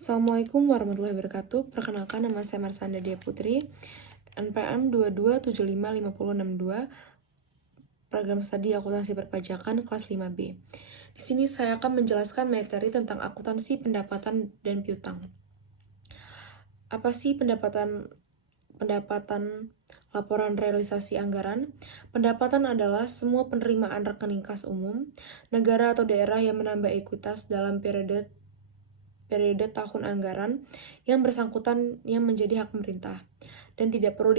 Assalamualaikum warahmatullahi wabarakatuh. Perkenalkan, nama saya Marsanda Dia Putri, NPM 22755062, Program Studi Akuntansi Perpajakan kelas 5B. Di sini saya akan menjelaskan materi tentang akuntansi pendapatan dan piutang. Apa sih pendapatan laporan realisasi anggaran? Pendapatan adalah semua penerimaan rekening kas umum, negara atau daerah yang menambah ekuitas dalam periode tahun anggaran yang bersangkutan yang menjadi hak pemerintah dan tidak perlu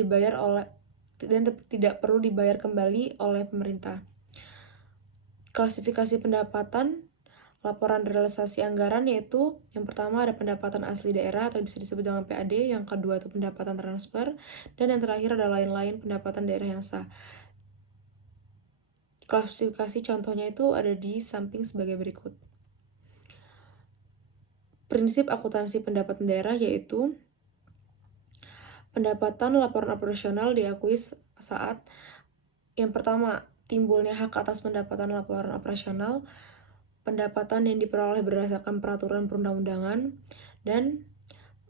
dibayar kembali oleh pemerintah. Klasifikasi pendapatan laporan realisasi anggaran yaitu yang pertama ada pendapatan asli daerah atau bisa disebut dengan PAD, yang kedua itu pendapatan transfer, dan yang terakhir ada lain-lain pendapatan daerah yang sah. Klasifikasi contohnya itu ada di samping sebagai berikut. Prinsip akuntansi pendapatan daerah yaitu pendapatan laporan operasional diakui saat yang pertama, timbulnya hak atas pendapatan laporan operasional, pendapatan yang diperoleh berdasarkan peraturan perundang-undangan, dan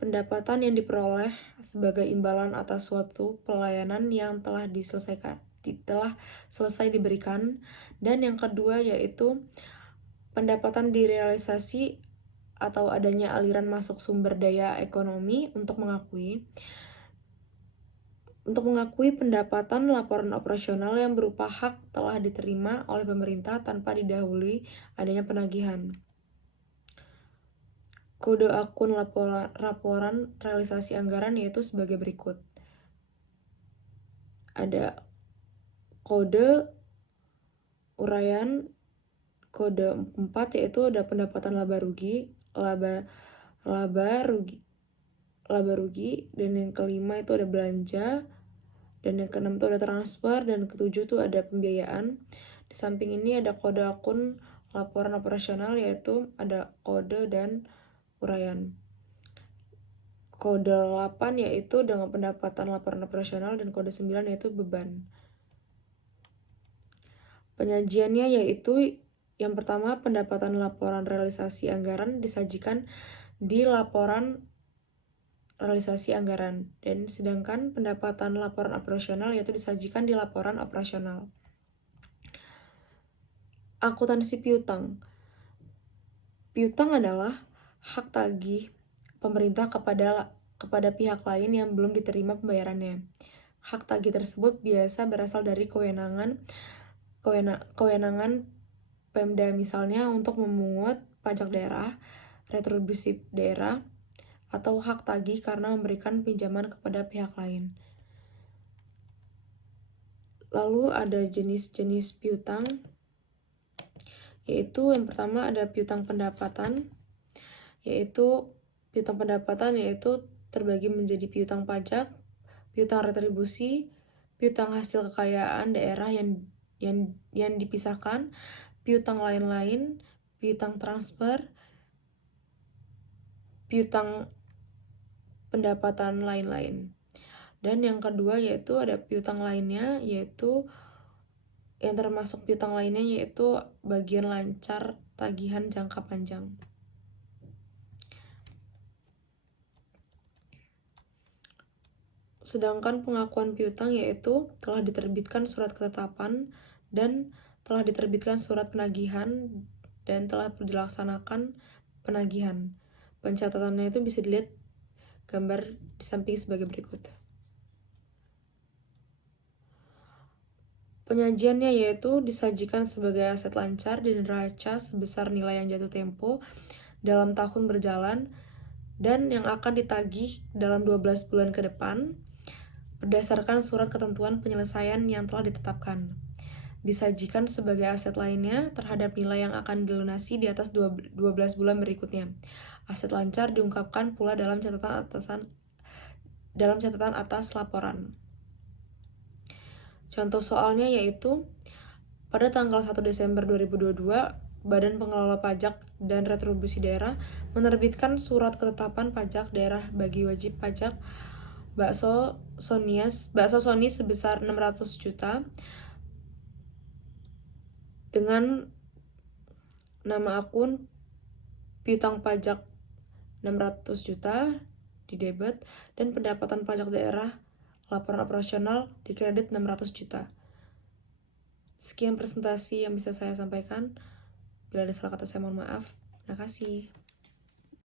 pendapatan yang diperoleh sebagai imbalan atas suatu pelayanan yang telah selesai diberikan. Dan yang kedua yaitu pendapatan direalisasi atau adanya aliran masuk sumber daya ekonomi untuk mengakui pendapatan laporan operasional yang berupa hak telah diterima oleh pemerintah tanpa didahului adanya penagihan. Kode akun laporan realisasi anggaran yaitu sebagai berikut. Ada kode uraian, kode 4 yaitu ada pendapatan laba rugi, dan yang kelima itu ada belanja, dan yang keenam itu ada transfer, dan ketujuh itu ada pembiayaan. Di samping ini ada kode akun laporan operasional yaitu ada kode dan uraian. Kode 8 yaitu dengan pendapatan laporan operasional, dan kode 9 yaitu beban. Penyajiannya yaitu yang pertama pendapatan laporan realisasi anggaran disajikan di laporan realisasi anggaran, dan sedangkan pendapatan laporan operasional yaitu disajikan di laporan operasional. Akuntansi piutang. Piutang adalah hak tagih pemerintah kepada pihak lain yang belum diterima pembayarannya. Hak tagih tersebut biasa berasal dari kewenangan Pemda, misalnya untuk memungut pajak daerah, retribusi daerah, atau hak tagih karena memberikan pinjaman kepada pihak lain. Lalu ada jenis-jenis piutang, yaitu yang pertama ada piutang pendapatan, yaitu terbagi menjadi piutang pajak, piutang retribusi, piutang hasil kekayaan daerah yang dipisahkan, piutang lain-lain, piutang transfer, piutang pendapatan lain-lain. Dan yang kedua yaitu ada piutang lainnya, yaitu yang termasuk piutang lainnya yaitu bagian lancar tagihan jangka panjang. Sedangkan pengakuan piutang yaitu telah diterbitkan surat ketetapan dan telah diterbitkan surat penagihan dan telah dilaksanakan penagihan. Pencatatannya itu bisa dilihat gambar di samping sebagai berikut. Penyajiannya yaitu disajikan sebagai aset lancar dan neraca sebesar nilai yang jatuh tempo dalam tahun berjalan dan yang akan ditagih dalam 12 bulan ke depan berdasarkan surat ketentuan penyelesaian yang telah ditetapkan. Disajikan sebagai aset lainnya terhadap nilai yang akan dilunasi di atas 12 bulan berikutnya. Aset lancar diungkapkan pula dalam catatan atas laporan. Contoh soalnya yaitu pada tanggal 1 Desember 2022, Badan Pengelola Pajak dan Retribusi Daerah menerbitkan surat ketetapan pajak daerah bagi wajib pajak bakso Sony sebesar 600 juta dengan nama akun piutang pajak 600 juta di debit, dan pendapatan pajak daerah laporan operasional di kredit 600 juta. Sekian presentasi yang bisa saya sampaikan. Bila ada salah kata saya mohon maaf. Terima kasih.